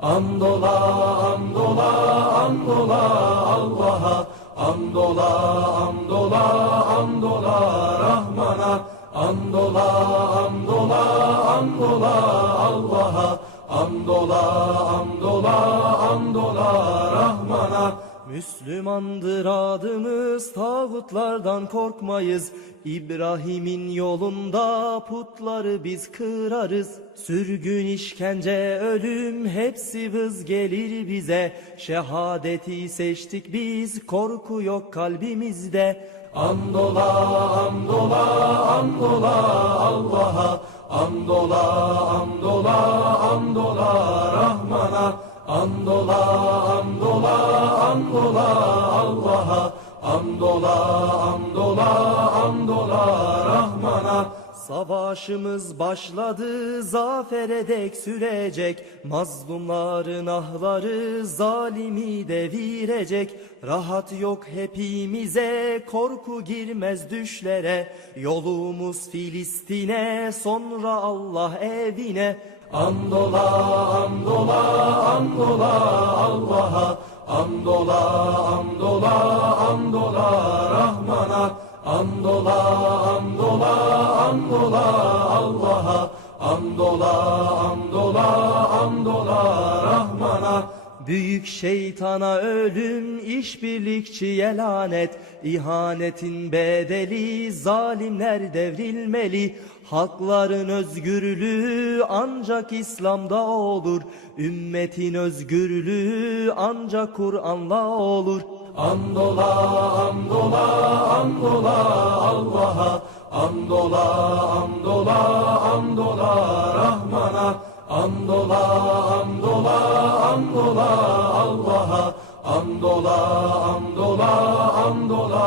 Andola, andola, andola Allah'a. Andola, andola, andola Rahman'a. Andola, andola, andola Allah'a. Andola, andola, andola Rahman'a Müslümandır adımız, tağutlardan korkmayız. İbrahim'in yolunda putları biz kırarız. Sürgün, işkence, ölüm hepsi vız gelir bize. Şehadeti seçtik biz, korku yok kalbimizde. Andola, andola, andola Allah'a. Andola, andola, andola Rahman'a. Andola, andola Allah'a. Andola, andola, andola Rahman'a. Savaşımız başladı, zafere dek sürecek. Mazlumların ahları zalimi devirecek. Rahat yok hepimize, korku girmez düşlere. Yolumuz Filistin'e, sonra Allah evine. Andola, andola, andola Allah'a. Andola, andola, andola Rahman'a. Andola, andola, andola Allah'a. Andola, andola, andola Rahman'a. Büyük şeytana ölüm, işbirlikçiye lanet, ihanetin bedeli, zalimler devrilmeli. Halkların özgürlüğü ancak İslam'da olur. Ümmetin özgürlüğü ancak Kur'an'la olur. Andola, andola, andola Allah'a. Andola, andola, andola Rahman'a. Andola, andola, Allah'a. Andola, andola, andola.